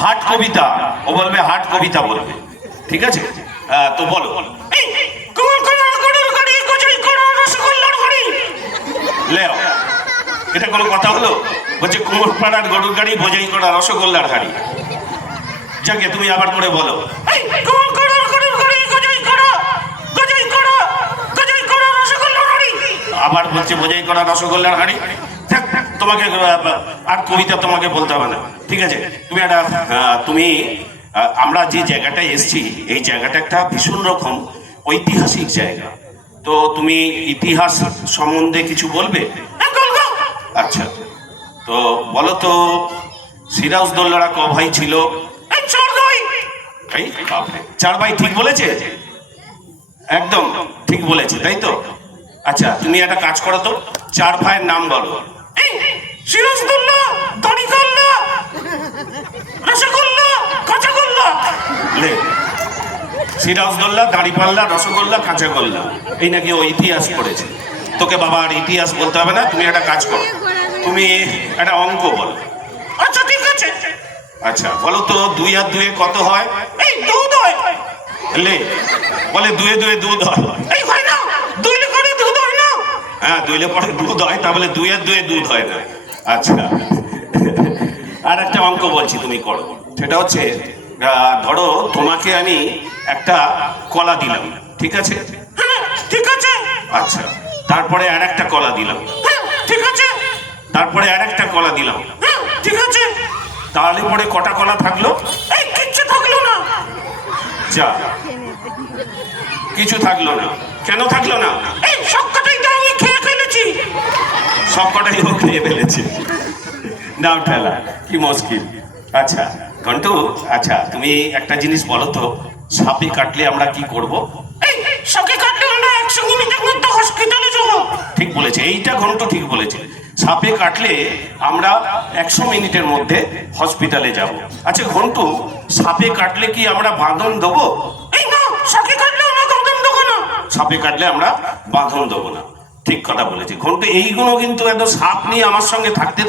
হাট কবিতা। ও বলবে হাট কবিতা বলবে। ঠিক আছে? তো বলো। লেও এটা কোনো কথা হলো? বলছে কুমোর পাড়ার গরুর গাড়ি বোঝাই করা রসগোল্লার গাড়ি। যাকে তুমি আবার করে বলো আবার বলছে বোঝাই করা রসগোল্লার গাড়ি। তোমাকে আর কবিতা তোমাকে বলতে হবে না। ঠিক আছে? তুমি একটা তুমি আমরা যে জায়গাটায় এসেছি এই জায়গাটা একটা ভীষণ রকম ঐতিহাসিক জায়গা। তো তুমি ইতিহাস সম্বন্ধে কিছু বলবে? হ্যাঁ আচ্ছা। তো বলো তো সিরাজদৌল্লারা ক ভাই ছিল? চার ভাই ঠিক বলেছে? একদম ঠিক বলেছে তাই তো? আচ্ছা তুমি একটা কাজ করো তো চার ভাইয়ের নাম বলো। এই সিরাজদৌল্লা রসগোল্লা কাঁচাগোল্লা। লে সিরাজদৌল্লা দাঁড়িপাল্লা রসগোল্লা কাঁচাগোল্লা এই নাকি ও ইতিহাস পড়েছে। তোকে বাবা আর ইতিহাস বলতে হবে না তুমি একটা কাজ করো। তুমি একটা অঙ্ক বলো। আচ্ছা ঠিক আছে। আচ্ছা বলো তো দুই আর দুয়ে কত হয়? এই দুধ হয়। লে বলে দুয়ে দুয়ে দুধ হয়। এই হয় না দুই করে দুধ হয় না। হ্যাঁ দুইলে পরে দুধ হয় তাহলে দুইয়ের দুয়ে দুধ হয় না। আচ্ছা। আর একটা অঙ্ক বলছি তুমি করো। সেটা হচ্ছে ধরো তোমাকে আমি একটা কলা দিলাম ঠিক আছে? হ্যাঁ ঠিক আছে। আচ্ছা তারপরে আর একটা কলা দিলাম। হ্যাঁ ঠিক আছে। তারপরে আর একটা কলা দিলাম। হ্যাঁ ঠিক আছে। তাহলে পরে কটা কলা থাকল? এই কিচ্ছু থাকল না। যা কিছু থাকল না। কেন থাকল না? এই সব কটাই তো আমি খেয়ে ফেলেছি। সব কটাই ও খেয়ে ফেলেছে। নাও ঠেলা কি মুশকিল। আচ্ছা ঘন্টু আচ্ছা তুমি একটা জিনিস বলো তো সাপে কাটলে আমরা কি করব? এই সকে কাটলে আমরা একশো মিনিটের মধ্যে হসপিটালে যাব। ঠিক বলেছে এইটা ঘন্টু ঠিক বলেছে। সাপে কাটলে আমরা একশো মিনিটের মধ্যে হসপিটালে যাব। আচ্ছা ঘন্টু সাপে কাটলে কি আমরা বাঁধন দেবো? এই না সকে কাটলে আমরা দেবো না। সাপে কাটলে আমরা বাঁধন দেবো না। ঠিক কথা বলেছি। ঘন্টু এইগুলো কিন্তু এত সাপ নিয়ে আমার সঙ্গে থাকতে